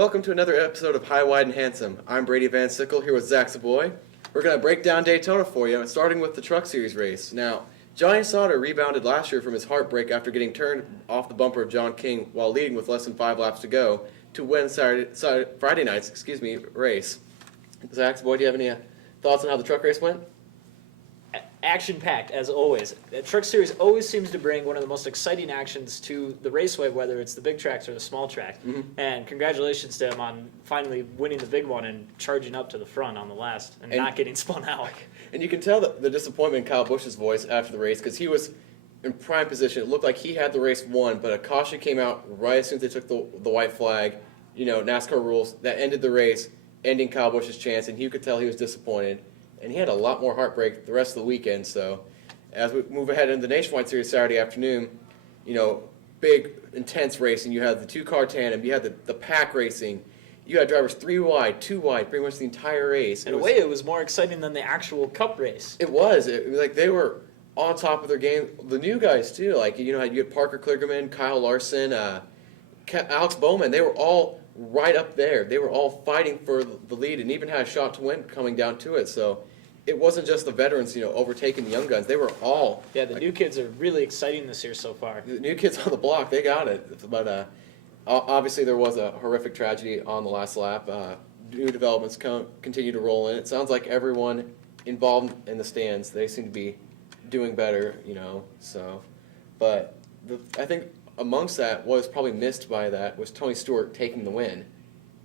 Welcome to another episode of High, Wide, and Handsome. I'm Brady Van Sickle here with Zach Savoy. We're going to break down Daytona for you, starting with the Truck Series race. Now, Johnny Sauter rebounded last year from his heartbreak after getting turned off the bumper of John King while leading with less than 5 laps to go to win Friday night's race. Zach Savoy, do you have any thoughts on how the truck race went? Action-packed, as always. The Truck Series always seems to bring one of the most exciting actions to the raceway, whether it's the big tracks or the small track. Mm-hmm. And congratulations to him on finally winning the big one and charging up to the front on the last and not getting spun out. And you can tell the disappointment in Kyle Busch's voice after the race because he was in prime position. It looked like he had the race won, but a caution came out right as soon as they took the white flag. You know, NASCAR rules that ended the race, ending Kyle Busch's chance, and you could tell he was disappointed. And he had a lot more heartbreak the rest of the weekend. So as we move ahead into the Nationwide Series Saturday afternoon, you know, big, intense racing. You had the two-car tandem. You had the pack racing. You had drivers 3 wide, 2 wide, pretty much the entire race. In a way, it was more exciting than the actual Cup race. It was. Like, they were on top of their game. The new guys, too. Like, you know, you had Parker Kligerman, Kyle Larson, Alex Bowman. They were all right up there. They were all fighting for the lead and even had a shot to win coming down to it. So it wasn't just the veterans, you know, overtaking the young guns. They were all... Yeah, the new kids are really exciting this year so far. The new kids on the block, they got it. But obviously there was a horrific tragedy on the last lap. New developments continue to roll in. It sounds like everyone involved in the stands, they seem to be doing better, you know. So, but I think amongst that, what was probably missed by that was Tony Stewart taking the win,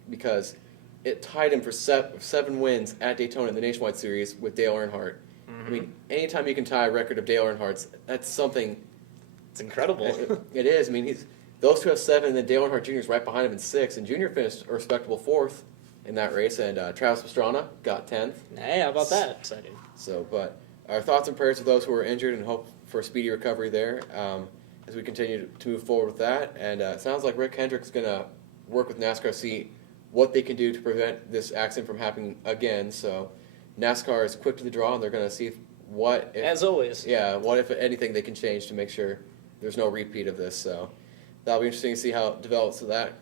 because it tied him for 7 wins at Daytona in the Nationwide Series with Dale Earnhardt. Mm-hmm. I mean, anytime you can tie a record of Dale Earnhardt's, that's something. It's incredible. It is. I mean, those two have 7, and then Dale Earnhardt Jr. is right behind him in 6, and Jr. finished a respectable 4th in that race, and Travis Pastrana got 10th. Hey, how about that? Exciting. So, but our thoughts and prayers for those who are injured, and hope for a speedy recovery there as we continue to move forward with that. And it sounds like Rick Hendrick's going to work with NASCAR, see what they can do to prevent this accident from happening again. So NASCAR is quick to the draw, and they're going to see what if, as always. Yeah, what if anything they can change to make sure there's no repeat of this. So that'll be interesting to see how it develops, so that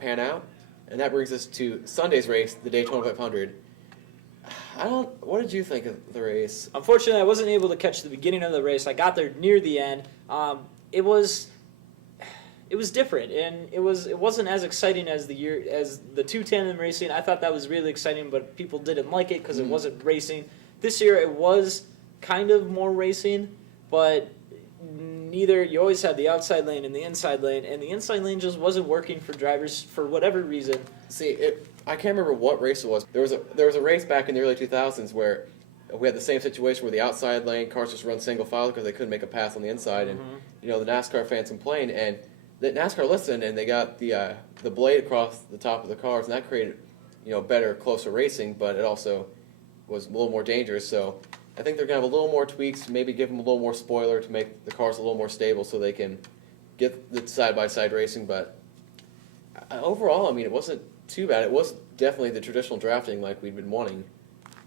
pan out. And that brings us to Sunday's race, the Daytona 500. What did you think of the race? Unfortunately, I wasn't able to catch the beginning of the race. I got there near the end. It was different, and it wasn't as exciting as the 2 tandem racing. I thought that was really exciting, but people didn't like it because it wasn't racing. This year it was kind of more racing, but you always had the outside lane and the inside lane, and the inside lane just wasn't working for drivers for whatever reason. See, I can't remember what race it was. There was a race back in the early 2000s where we had the same situation where the outside lane cars just run single file because they couldn't make a pass on the inside, and you know, the NASCAR fans complained, and the NASCAR listened, and they got the blade across the top of the cars, and that created, you know, better, closer racing, but it also was a little more dangerous. So I think they're going to have a little more tweaks, maybe give them a little more spoiler to make the cars a little more stable so they can get the side-by-side racing. But overall, I mean, it wasn't too bad. It was definitely the traditional drafting like we'd been wanting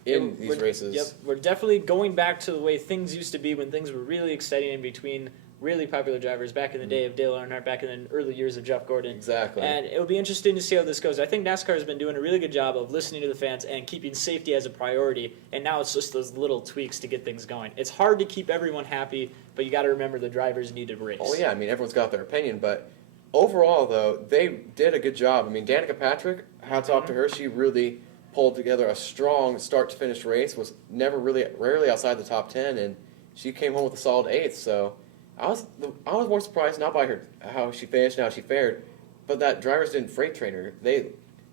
in these races. Yep, we're definitely going back to the way things used to be when things were really exciting in between really popular drivers back in the day of Dale Earnhardt, back in the early years of Jeff Gordon. Exactly. And it'll be interesting to see how this goes. I think NASCAR has been doing a really good job of listening to the fans and keeping safety as a priority, and now it's just those little tweaks to get things going. It's hard to keep everyone happy, but you got to remember the drivers need to race. Oh, yeah, I mean, everyone's got their opinion, but overall, though, they did a good job. I mean, Danica Patrick, hats off to her. She really pulled together a strong start-to-finish race, was rarely outside the top 10, and she came home with a solid 8th, so I was more surprised not by how she finished and how she fared, but that drivers didn't freight train her.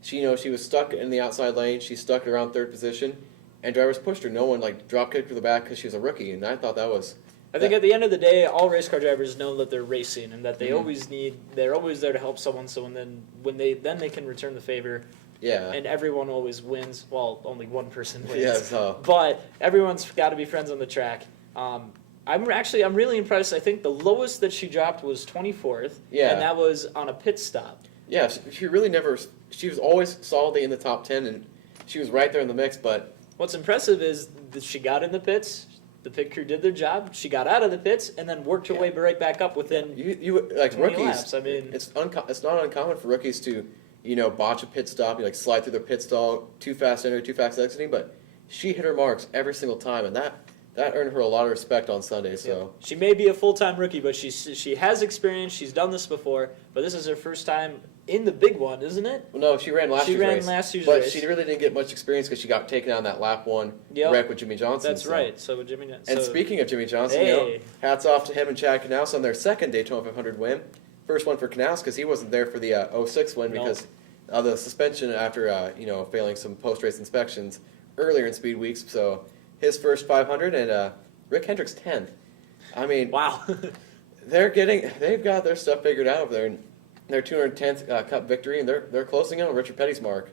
She was stuck in the outside lane. She stuck around 3rd position, and drivers pushed her. No one drop kicked her the back because she was a rookie, and I thought that was. I think at the end of the day, all race car drivers know that they're racing and that they're always there to help someone. So when they can return the favor. Yeah. And everyone always wins. Well, only one person wins. Yeah. So. But everyone's got to be friends on the track. I'm really impressed. I think the lowest that she dropped was 24th. Yeah. And that was on a pit stop. Yeah, she really never. She was always solidly in the top 10, and she was right there in the mix. But what's impressive is that she got in the pits. The pit crew did their job. She got out of the pits and then worked her way right back up within you like 20 rookies. laps. I mean, it's not uncommon for rookies to botch a pit stop, like slide through the pit stall, too fast entering, too fast exiting, but she hit her marks every single time, and that earned her a lot of respect on Sunday. So yeah. She may be a full-time rookie, but she has experience. She's done this before, but this is her first time in the big one, isn't it? Well, no, she ran last year's race. But she really didn't get much experience because she got taken out in that lap one wreck with Jimmy Johnson. That's right. So with Jimmy. And speaking of Jimmy Johnson, hats off to him and Chad Knaus on their second Daytona 500 win. First one for Knaus because he wasn't there for the 06 win because of the suspension after failing some post-race inspections earlier in speed weeks. So his first 500 and Rick Hendrick's 10th. I mean, wow. they've got their stuff figured out over there. And their 210th Cup victory, and they're closing in on Richard Petty's mark.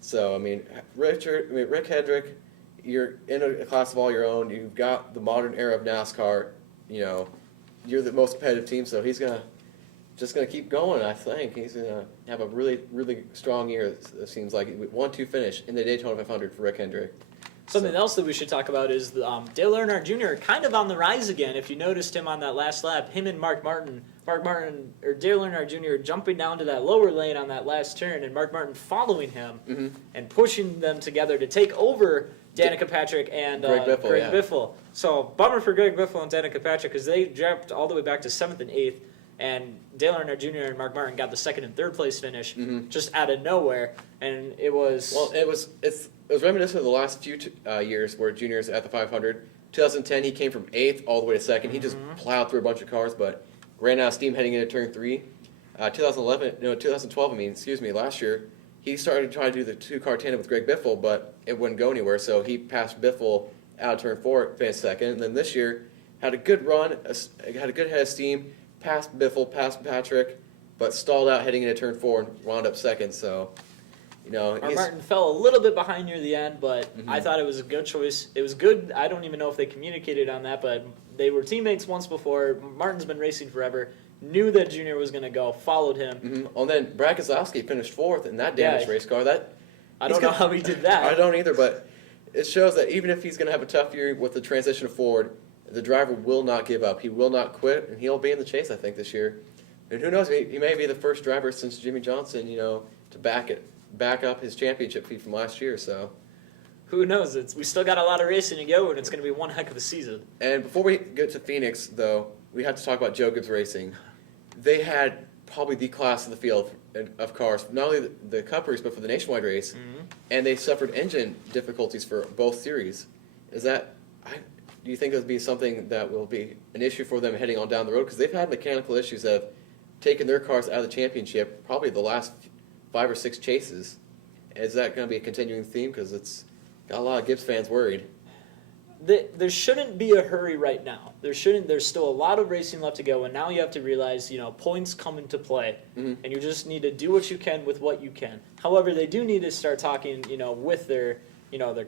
So I mean, Rick Hendrick, you're in a class of all your own. You've got the modern era of NASCAR. You're the most competitive team, so he's just gonna keep going. I think he's gonna have a really, really strong year. It seems like 1-2 finish in the Daytona 500 for Rick Hendrick. Something else that we should talk about is Dale Earnhardt Jr. kind of on the rise again. If you noticed him on that last lap, him and Dale Earnhardt Jr. jumping down to that lower lane on that last turn, and Mark Martin following him and pushing them together to take over Danica Patrick and Greg Biffle. So bummer for Greg Biffle and Danica Patrick because they jumped all the way back to 7th and 8th, and Dale Earnhardt Jr. and Mark Martin got the 2nd and 3rd place finish just out of nowhere, and it was reminiscent of the last few years where Junior's at the 500. 2010, he came from 8th all the way to 2nd. He just plowed through a bunch of cars, but ran out of steam heading into turn 3. 2012, last year, he started trying to do the 2-car tandem with Greg Biffle, but it wouldn't go anywhere, so he passed Biffle out of turn 4, finished 2nd, and then this year had a good run, had a good head of steam, passed Biffle, passed Patrick, but stalled out heading into turn 4 and wound up 2nd, so... Martin fell a little bit behind near the end, but I thought it was a good choice. It was good. I don't even know if they communicated on that, but they were teammates once before. Martin's been racing forever. Knew that Junior was going to go. Followed him. And then Brad Keselowski finished 4th in that damaged race car. I don't know how he did that. I don't either, but it shows that even if he's going to have a tough year with the transition to Ford, the driver will not give up. He will not quit, and he'll be in the chase, I think, this year. And who knows? He may be the first driver since Jimmy Johnson, to back up his championship feat from last year, so who knows? We still got a lot of racing to go, and it's going to be one heck of a season. And before we get to Phoenix, though, we have to talk about Joe Gibbs Racing. They had probably the class of the field of cars, not only the Cup race, but for the Nationwide race, and they suffered engine difficulties for both series. Do you think it would be something that will be an issue for them heading on down the road? Because they've had mechanical issues that have taken their cars out of the championship probably the last 5 or 6 chases. Is that going to be a continuing theme? Because it's got a lot of Gibbs fans worried. There shouldn't be a hurry right now. There's still a lot of racing left to go, and now you have to realize, points come into play, and you just need to do what you can with what you can. However, they do need to start talking, with their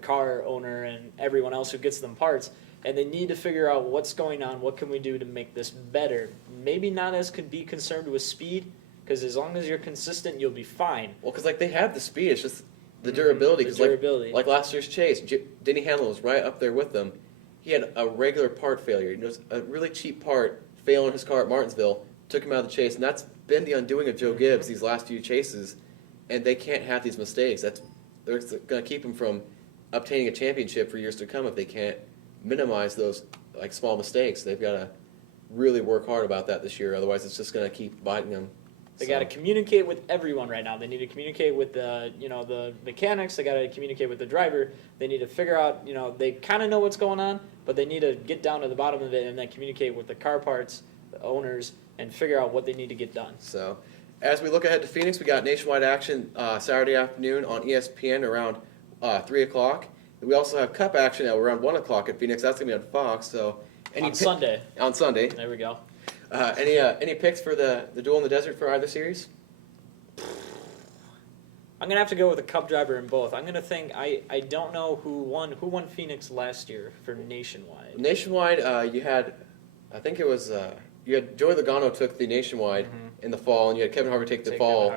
car owner and everyone else who gets them parts, and they need to figure out what's going on, what can we do to make this better. Maybe not as could be concerned with speed, because as long as you're consistent, you'll be fine. Well, because they have the speed, it's just the durability. The durability. Like last year's chase, Denny Hamlin was right up there with them. He had a regular part failure. It was a really cheap part failing his car at Martinsville, took him out of the chase, and that's been the undoing of Joe Gibbs these last few chases. And they can't have these mistakes. They're going to keep him from obtaining a championship for years to come if they can't minimize those small mistakes. They've got to really work hard about that this year. Otherwise, it's just going to keep biting them. They got to communicate with everyone right now. They need to communicate with the mechanics. They got to communicate with the driver. They need to figure out, they kind of know what's going on, but they need to get down to the bottom of it and then communicate with the car parts, the owners, and figure out what they need to get done. So, as we look ahead to Phoenix, we got nationwide action Saturday afternoon on ESPN around 3 o'clock. We also have Cup action around 1 o'clock at Phoenix. That's going to be on Fox. So, Sunday. On Sunday. There we go. Any picks for the duel in the desert for either series? I'm gonna have to go with a Cup driver in both. I'm gonna think I don't know who won Phoenix last year for Nationwide. Nationwide, you had Joey Logano took the Nationwide in the fall, and you had Kevin Harvick take the fall.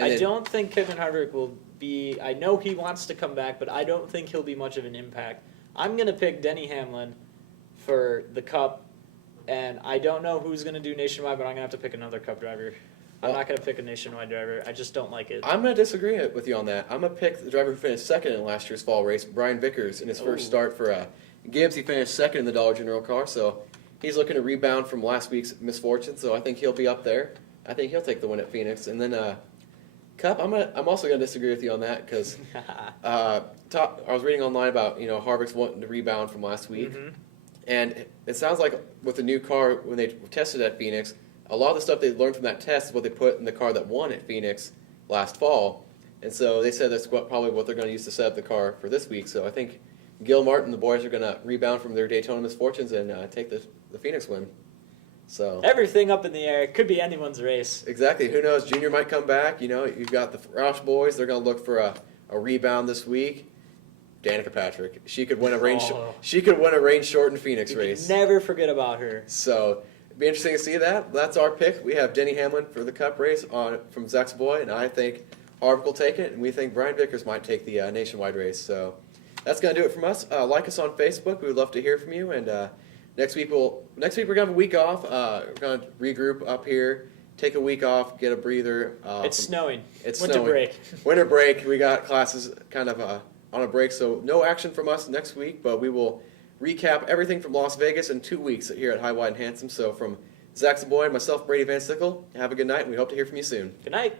I don't think Kevin Harvick will be. I know he wants to come back, but I don't think he'll be much of an impact. I'm gonna pick Denny Hamlin for the Cup. And I don't know who's going to do Nationwide, but I'm going to have to pick another Cup driver. I'm not going to pick a nationwide driver. I just don't like it. I'm going to disagree with you on that. I'm going to pick the driver who finished second in last year's fall race, Brian Vickers, in his first start for Gibbs. He finished second in the Dollar General car, so he's looking to rebound from last week's misfortune, so I think he'll be up there. I think he'll take the win at Phoenix. And then Cup, I'm also going to disagree with you on that because I was reading online about Harvick's wanting to rebound from last week, and it sounds like with the new car when they tested at Phoenix, a lot of the stuff they learned from that test is what they put in the car that won at Phoenix last fall, and so they said that's probably what they're going to use to set up the car for this week. So I think Gil Martin and the boys are going to rebound from their Daytona misfortunes and take the Phoenix win. So everything up in the air. It could be anyone's race. Exactly. Who knows? Junior might come back. You've got the Roush boys. They're going to look for a rebound this week. Danica Patrick. She could win a range. She could win a range shortened Phoenix race. Never forget about her. So it'd be interesting to see that. That's our pick. We have Denny Hamlin for the Cup race from Zach's boy, and I think Harvick will take it, and we think Brian Vickers might take the nationwide race. So that's going to do it from us. Like us on Facebook. We would love to hear from you. And next week we're going to have a week off. We're going to regroup up here, take a week off, get a breather. It's snowing. It's winter snowing. break. Winter break. We got classes kind of on a break, so no action from us next week, but we will recap everything from Las Vegas in 2 weeks here at High, Wide, and Handsome. So from Zach Boy and myself, Brady Van Sickle, have a good night, and we hope to hear from you soon. Good night.